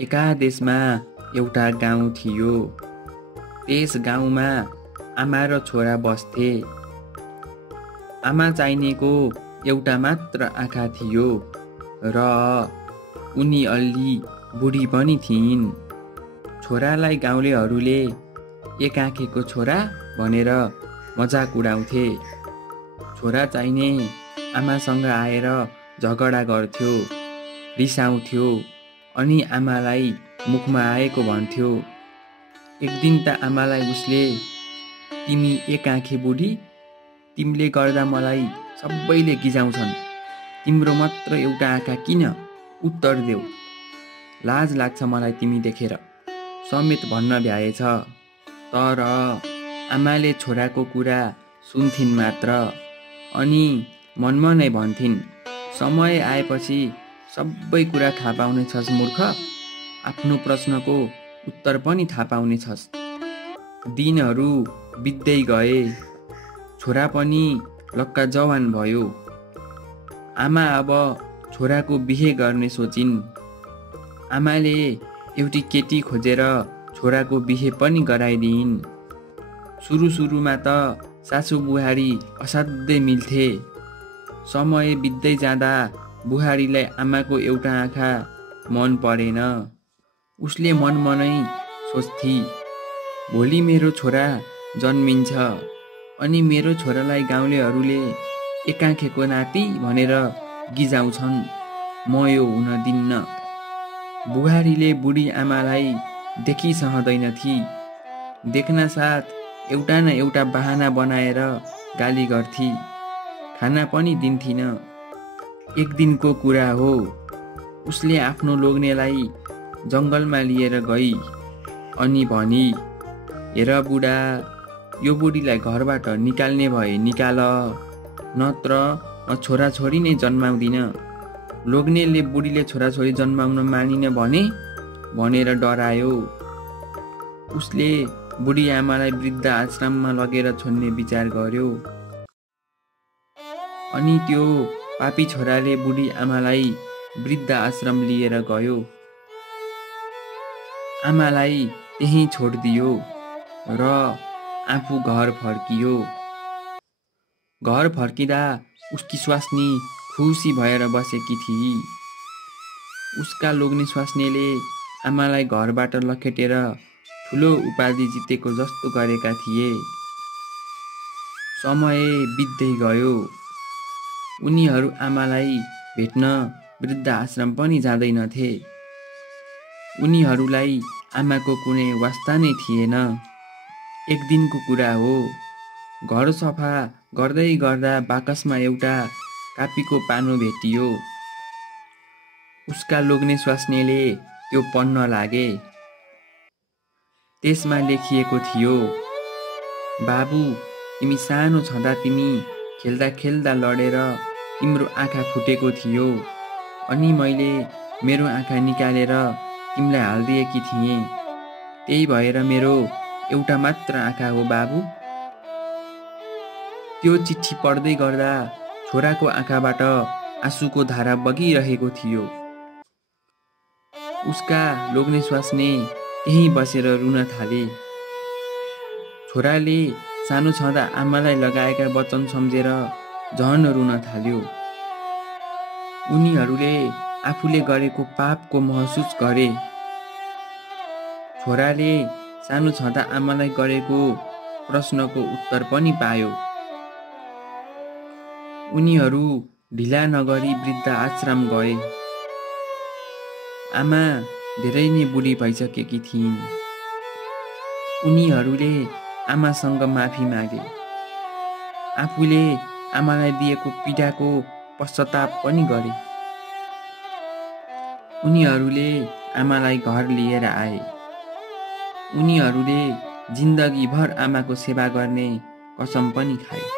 एका देशमा एउटा गाउँ थियो। त्यस गाउँमा आमा र छोरा बस्थे। आमा चाहिनेको एउटा मात्र आँखा थियो र उनी अलि बुढी पनि थिइन्। छोरालाई गाउँलेहरूले एक आँखेको छोरा भनेर मजाक उडाउँथे। छोरा चाहिने आमासँग आएर झगडा गर्थ्यो, रिसाउँथ्यो अनि आमालाई मुखमा आएको भन्थ्यो। एक दिन त आमालाई उसले, तिमी एक आँखे बुढी, तिमीले गर्दा मलाई सबैले गिजाउँछन्। तिम्रो मात्र एउटा आँखा किन? उत्तर देऊ। लाज लाग्छ मलाई तिमी देखेर, समेत भन्न भ्याएछ। तर आमाले छोराको कुरा सुन्थिन् मात्र अनि मनमा नै भन्थिन्, समय आएपछि सबै कुरा थाहा पाउनेछस् मूर्ख। आफ्नो प्रश्नको उत्तर पनि थाहा पाउनेछस्। दिनहरू बित्दै गए। छोरा पनि लक्का जवान भयो। आमा अब छोराको बिहे गर्ने सोचिन्। आमाले एउटी केटी खोजेर छोराको बिहे पनि गराइदिइन्। सुरुमा त सासु बुहारी असाध्यै मिल्थे। समय बित्दै जाँदा बुहारीलाई आमाको एउटा आँखा मन परेन। उसले मनै सोच्थी, भोलि मेरो छोरा जन्मिन्छ अनि मेरो छोरालाई गाउँलेहरूले एक आँखेको नाति भनेर गिजाउँछन्। म यो हुन दिन्न। बुहारीले बुढी आमालाई देखिसहँदैनथी। देख्न साथ एउटा न एउटा बहाना बनाएर गाली गर्थी। खाना पनि दिन्थिन। एक दिनको कुरा हो, उसले आफ्नो लोग्नेलाई जङ्गलमा लिएर गई अनि भनी, हेर बुढा, यो बुढीलाई घरबाट निकाल्ने भए निकाल, नत्र म छोराछोरी नै जन्माउँदिन। लोग्नेले बुढीले छोराछोरी जन्माउन मानिन भनेर डरायो। उसले बुढी आमालाई वृद्ध आश्रममा लगेर छोड्ने विचार गर्यो। अनि त्यो पापी छोराले बुढी आमालाई वृद्ध आश्रम लिएर गयो। आमालाई त्यहीँ छोडिदियो र आफू घर फर्कियो। घर फर्किँदा उसकी स्वास्नी खुसी भएर बसेकी थिई। उसका लोग्ने स्वास्नीले आमालाई घरबाट लखेटेर ठुलो उपाधि जितेको जस्तो गरेका थिए। समय बित्दै गयो। उनीहरू आमालाई भेट्न वृद्ध आश्रम पनि जाँदैनथे। उनीहरूलाई आमाको कुनै वास्ता नै थिएन। एक दिनको कुरा हो, घर सफा गर्दै गर्दा बाकसमा एउटा कापीको पानो भेटियो। उसका लोग्ने स्वास्नीले त्यो पढ्न लागे। त्यसमा लेखिएको थियो, बाबु, तिमी सानो छँदा तिमी खेल्दा खेल्दा लडेर तिम्रो आँखा फुटेको थियो अनि मैले मेरो आँखा निकालेर तिमीलाई हालिदिएकी थिएँ। त्यही भएर मेरो एउटा मात्र आँखा हो बाबु। त्यो चिठी पढ्दै गर्दा छोराको आँखाबाट आँसुको धारा बगिरहेको थियो। उसका लोग्ने स्वास्नी त्यहीँ बसेर रुन थाले। छोराले सानो छँदा आमालाई लगाएका वचन सम्झेर झन रुन थाल्यो। उनीहरूले आफूले गरेको पापको महसुस गरे। छोराले सानो छँदा आमालाई गरेको प्रश्नको उत्तर पनि पायो। उनीहरू ढिला नगरी वृद्ध आश्रम गए। आमा धेरै नै बुढी भइसकेकी थिइन्। उनीहरूले आमासँग माफी मागे। आफूले आमालाई दिएको पीडाको पश्चाताप पनि गरे। उनीहरूले आमालाई घर लिएर आए। उनीहरूले जिन्दगीभर आमाको सेवा गर्ने कसम पनि खाए।